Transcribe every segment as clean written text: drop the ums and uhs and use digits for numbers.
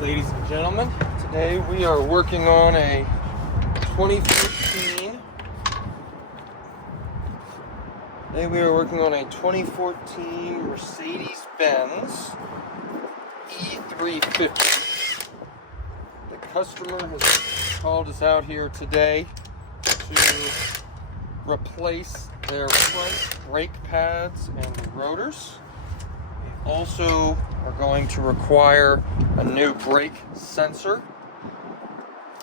ladies and gentlemen. Today we are working on a 2014. Today we are working on a 2014 Mercedes-Benz E350. The customer has called us out here today to replace their front brake pads and rotors. They also are going to require a new brake sensor.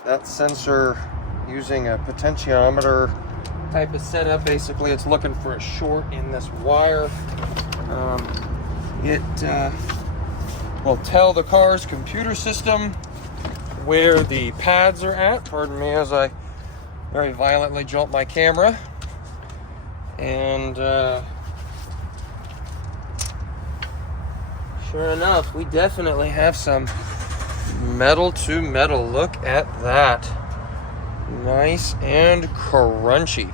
That sensor, using a potentiometer type of setup, basically it's looking for a short in this wire. It will tell the car's computer system where the pads are at. Pardon me as I very violently jolt my camera. And sure enough, we definitely have some metal to metal. Look at that. Nice and crunchy.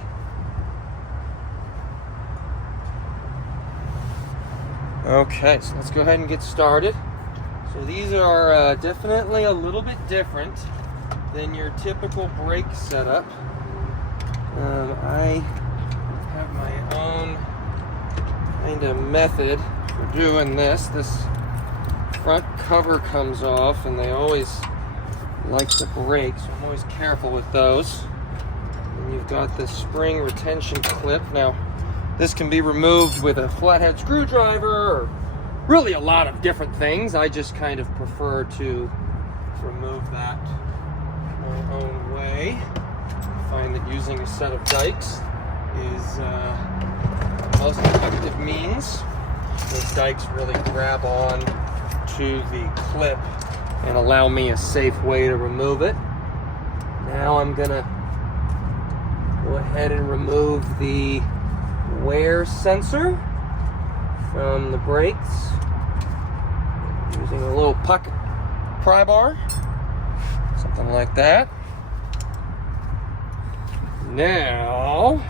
Okay, so let's go ahead and get started. So these are definitely a little bit different than your typical brake setup. I have my own kind of method for doing this. This front cover comes off and they always like to break, so I'm always careful with those. And you've got the spring retention clip. Now this can be removed with a flathead screwdriver or really a lot of different things. I just kind of prefer to remove that my own way. I find that using a set of dikes is the most effective means. Those dikes really grab on to the clip and allow me a safe way to remove it. Now I'm gonna go ahead and remove the wear sensor from the brakes using a little pocket pry bar, something like that. Now,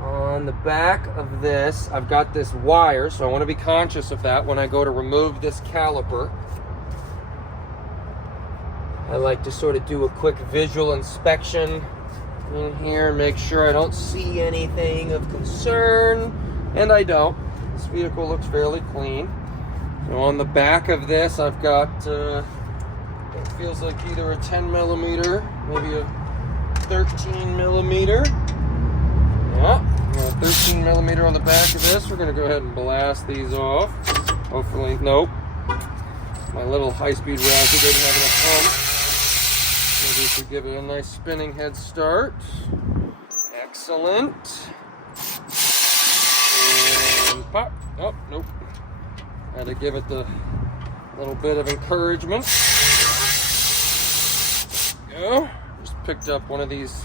on the back of this, I've got this wire, so I want to be conscious of that when I go to remove this caliper. I like to sort of do a quick visual inspection in here and make sure I don't see anything of concern, and I don't. This vehicle looks fairly clean. So on the back of this, I've got it feels like either a 10 millimeter, maybe a 13 millimeter. Yeah, 13 millimeter on the back of this. We're going to go ahead and blast these off. Hopefully, nope. My little high-speed ratchet didn't have enough pump. Maybe we should give it a nice spinning head start. Excellent. And pop. Oh, nope. Had to give it the little bit of encouragement. There we go. Just picked up one of these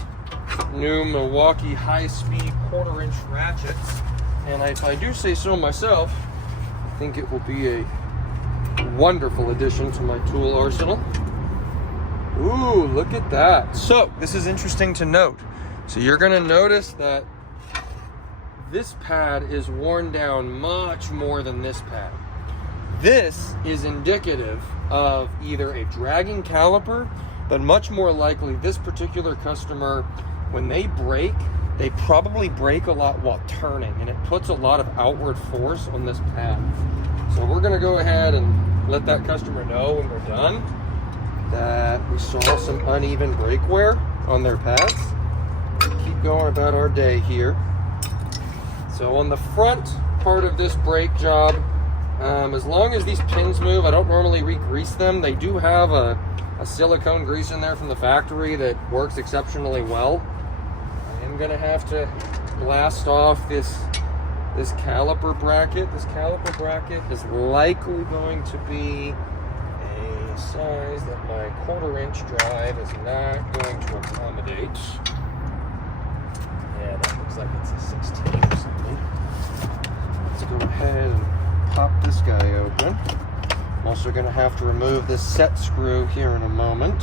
new Milwaukee high-speed quarter-inch ratchets, and if I do say so myself, I think it will be a wonderful addition to my tool arsenal. Ooh, look at that. So this is interesting to note. So you're going to notice that this pad is worn down much more than this pad. This is indicative of either a dragging caliper, but much more likely this particular customer, when they brake, they probably brake a lot while turning, and it puts a lot of outward force on this pad. So we're going to go ahead and let that customer know when we're done that we saw some uneven brake wear on their pads. Keep going about our day here. So on the front part of this brake job, as long as these pins move, I don't normally re-grease them. They do have a silicone grease in there from the factory that works exceptionally well. I am going to have to blast off this caliper bracket. This caliper bracket is likely going to be a size that my quarter-inch drive is not going to accommodate. Yeah, that looks like it's a 16 or something. Let's go ahead and pop this guy open. I'm also going to have to remove this set screw here in a moment.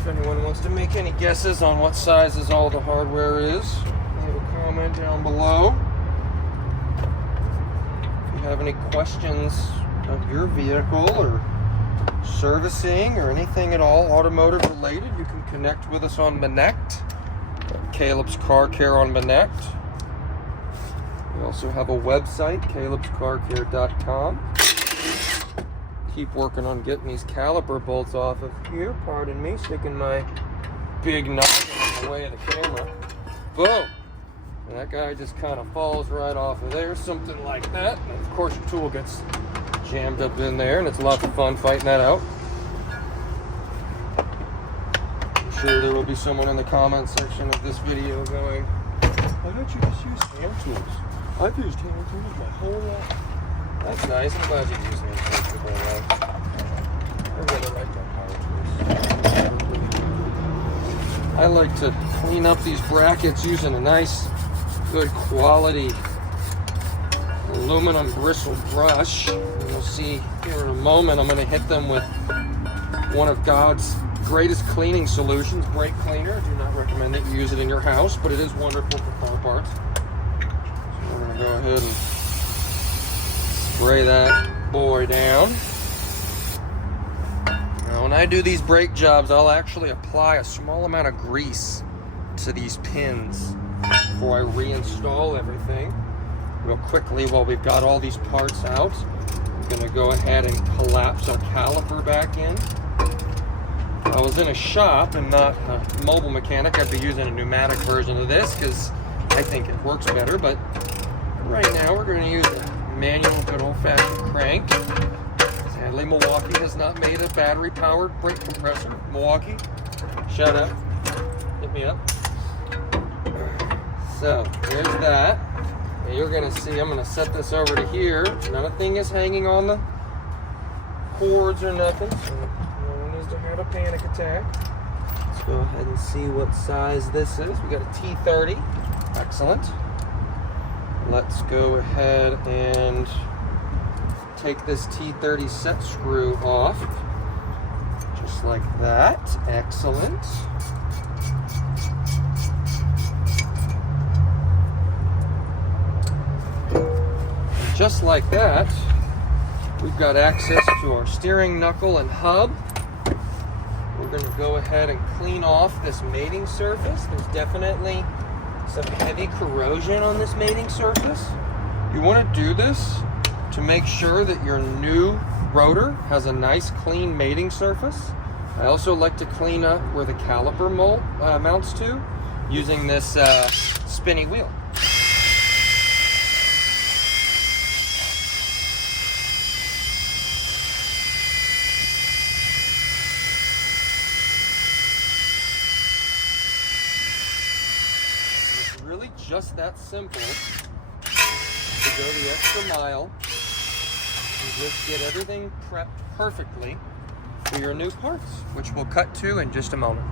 If anyone wants to make any guesses on what sizes all the hardware is, leave a comment down below. If you have any questions of your vehicle or servicing or anything at all automotive related, you can connect with us on Connect. Caleb's Car Care on Connect. We also have a website, calebscarcare.com. Keep working on getting these caliper bolts off of here. Pardon me, sticking my big noggin in the way of the camera. Boom! And that guy just kind of falls right off of there, something like that. And of course, your tool gets jammed up in there, and it's lots of fun fighting that out. I'm sure there will be someone in the comment section of this video going, "Why don't you just use hand tools? I've used hand tools my whole life." That's nice. I'm glad you use hand tools your whole life. I really like my power tools. I like to clean up these brackets using a nice, good quality aluminum bristle brush. And you'll see here in a moment, I'm going to hit them with one of God's greatest cleaning solutions, brake cleaner. I do not recommend that you use it in your house, but it is wonderful for car parts. So we're going to go ahead and spray that boy down. Now, when I do these brake jobs, I'll actually apply a small amount of grease to these pins before I reinstall everything. Real quickly, while we've got all these parts out, I'm going to go ahead and collapse our caliper back in. If I was in a shop and not a mobile mechanic, I'd be using a pneumatic version of this because I think it works better, but right now we're going to use a manual, good old-fashioned crank. Sadly, Milwaukee has not made a battery-powered brake compressor. Milwaukee, shout out, hit me up. So, there's that. And you're going to see, I'm going to set this over to here. Nothing is hanging on the cords or nothing, so no one needs to have a panic attack. Let's go ahead and see what size this is. We got a T30. Excellent. Let's go ahead and take this T30 set screw off. Just like that. Excellent. And just like that, we've got access to our steering knuckle and hub. We're going to go ahead and clean off this mating surface. There's definitely some heavy corrosion on this mating surface. You want to do this to make sure that your new rotor has a nice clean mating surface. I also like to clean up where the caliper mounts to using this spinny wheel. Really just that simple to go the extra mile and just get everything prepped perfectly for your new parts, which we'll cut to in just a moment.